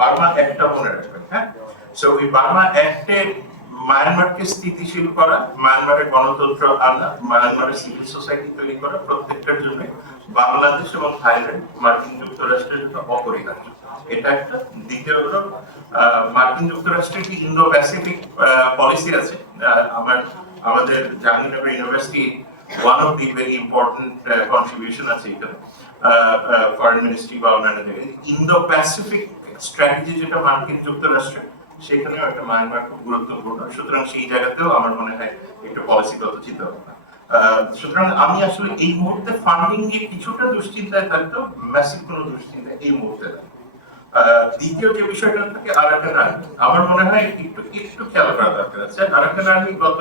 Burma অ্যাক্টটা মনে রাখবেন, হ্যাঁ। সো ওই বার্মা অ্যাক্টে মায়ানমারকে স্থিতিশীল করা, মায়ানমারের গণতন্ত্র আনা, মায়ানমারের সিভিল সোসাইটি তৈরি করা প্রত্যেকটার জন্য বাংলাদেশ এবং থাইল্যান্ড মার্কিন যুক্তরাষ্ট্রের জন্য অপরিহার্য। এটা একটা। দ্বিতীয় হলো মার্কিন যুক্তরাষ্ট্রের কি ইন্দো প্যাসিফিক পলিসি আছে। আমাদের Jahangirnagar university one of the very important contribution আছে এখানে ফরেন মিনিস্ট্রি বা অন্যান্য জায়গায় ইন্দো প্যাসিফিক স্ট্র্যাটেজি যেটা মার্কিন যুক্তরাষ্ট্রের, সেখানেও একটা মায়ানমার খুব গুরুত্বপূর্ণ। সুতরাং সেই জায়গাতেও আমার মনে হয় একটু পলিসিগত চিন্তা ভাবনা। সুতরাং আমি আসলে এই মুহূর্তে ফান্ডিং নিয়ে কিছুটা দুশ্চিন্তায় থাকতেও ম্যাসিভ কোনো দুশ্চিন্তা এই মুহূর্তে নাই। দ্বিতীয় যে বিষয়টা থাকে আরাকান আর্মি, আমার মনে হয় একটু খেয়াল করা দরকার আছে। আরাকান আর্মি গত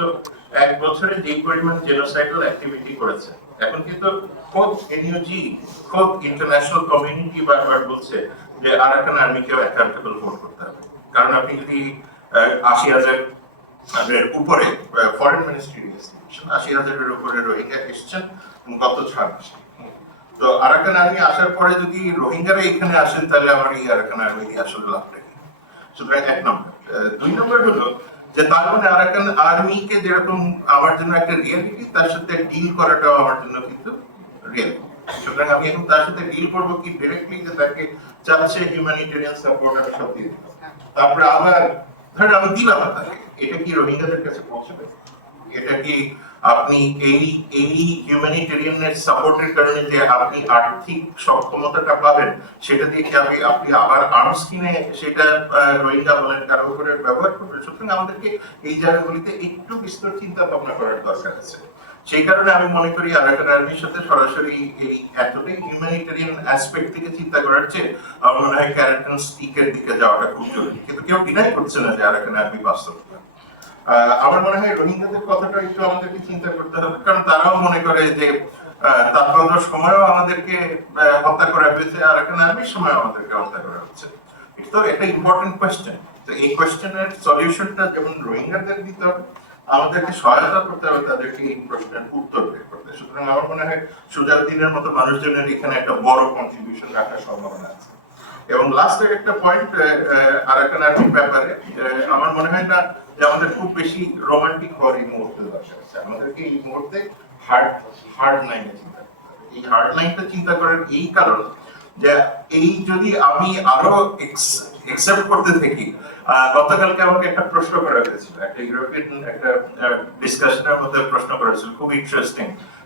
1 বছরে যে পরিমাণ জেনোসাইডাল অ্যাক্টিভিটি করেছে, এখন কিন্তু খোদ এনইউজি, খোদ ইন্টারন্যাশনাল কমিউনিটি বারবার বলছে যে আরাকান আর্মিকেও অ্যাকাউন্টেবল হোল্ড করতে হবে। কারণ আপনি যদি 80,000 উপরে ফরেন মিনিস্ট্রি 80,000-এর উপরে রোহিঙ্গা এসেছেন গত 6 মাসে। তো আরাকান আর্মি আসার পরে যদি রোহিঙ্গারা এখানে আসেন, তাহলে আমার এই আরাকান আর্মি আসলে লাভটা কি? সুতরাং 1 নম্বর। 2 নম্বর হলো যে তার মানে আরাকান আর্মিকে যেরকম আমার জন্য একটা রিয়েলিটি, তার সাথে ডিল করাটাও আমার জন্য কিন্তু রিয়েলিটি। সুতরাং আমি এখন তার সাথে ডিল করবো কি ডিরেক্টলি, যে তাকে চাচ্ছে হিউম্যানিটেরিয়ান সাপোর্ট আমি সব দিয়ে দিলাম, তারপরে আবার ধরেন আমি দিলাম তাকে, এটা কি রোহিঙ্গাদের কাছে পৌঁছবে? এটা কি আপনি এই হিউম্যানিটেরিয়ানের সাপোর্টের কারণে যে আপনি আর্থিক সক্ষমতাটা পাবেন, সেটা দিয়ে কি আপনি আবার আর্মস কিনে সেটা রোহিঙ্গা বলেন কারো উপরে ব্যবহার করবেন? সুতরাং আমাদেরকে এই জায়গাগুলিতে একটু বিস্তর চিন্তা ভাবনা করার দরকার আছে। সেই কারণে আমি মনে করি আরাকান আর্মির সাথে সরাসরি এই এতটাই হিউম্যানিটেরিয়ান অ্যাসপেক্ট থেকে চিন্তা করার চেয়ে আমার মনে হয় ক্যারেট এন্ড স্টিকের দিকে যাওয়াটা খুব জরুরি। কিন্তু কেউ ডিনাই করছে না যে আরাকান আর্মি বাস্তব। আমার মনে হয় রোহিঙ্গাদের কথাটা একটু আমাদেরকে চিন্তা করতে হবে, কারণ তারাও মনে করে যে তারপরের সময়ও আমাদেরকে হত্যা করা হয়েছে, আরাকান আর্মির সময় আমাদেরকে হত্যা করা হচ্ছে। এটা তো একটা ইম্পর্টেন্ট কোয়েশ্চেন। তো এই কোয়েশ্চেনের সলিউশনটা যেমন রোহিঙ্গাদের দিতে হবে, আমাদেরকে সহায়তা করতে হবে তাদেরকে এই প্রশ্নের উত্তর বের করতে। সুতরাং আমার মনে হয় সুজাউদ্দিনের মতো মানুষজনের এখানে একটা বড় কন্ট্রিবিউশন রাখার সম্ভাবনা আছে। এবং লাস্টের একটা পয়েন্ট আরাকান আর্মির ব্যাপারে, আমার মনে হয় না যে আমাদের খুব বেশি রোমান্টিক হওয়ার এই মুহূর্তে দরকার আছে। আমাদেরকে এই মুহূর্তে হার্ড লাইনে চিন্তা করতে হবে। এই হার্ড লাইনটা চিন্তা করার এই কারণ যে এই যদি আমি আরো একসেপ্ট করতে থাকি, গতকালকে আমাকে একটা প্রশ্ন করা হয়েছিল, একটা ইউরোপিয়ান একটা ডিসকাশনের মধ্যে প্রশ্ন করা হয়েছিল, খুব ইন্টারেস্টিং।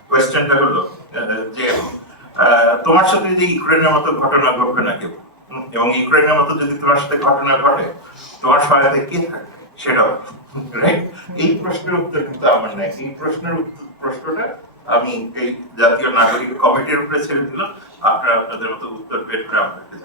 কোয়েশ্চেনটা হলো যে তোমার সাথে যে ইউক্রেনের মতো ঘটনা ঘটবে না কেউ, এবং ইউক্রেনের মতো যদি তোমার সাথে ঘটনা ঘটে, তোমার সহায়তায় কে থাকবে সেটাও, রাইট? এই প্রশ্নের উত্তর কিন্তু আমার নাই। এই প্রশ্নটা আমি এই জাতীয় নাগরিক কমিটির উপরে ছেড়ে দিলাম। আপনারা আপনাদের মতো উত্তর বের করে আমাদেরকে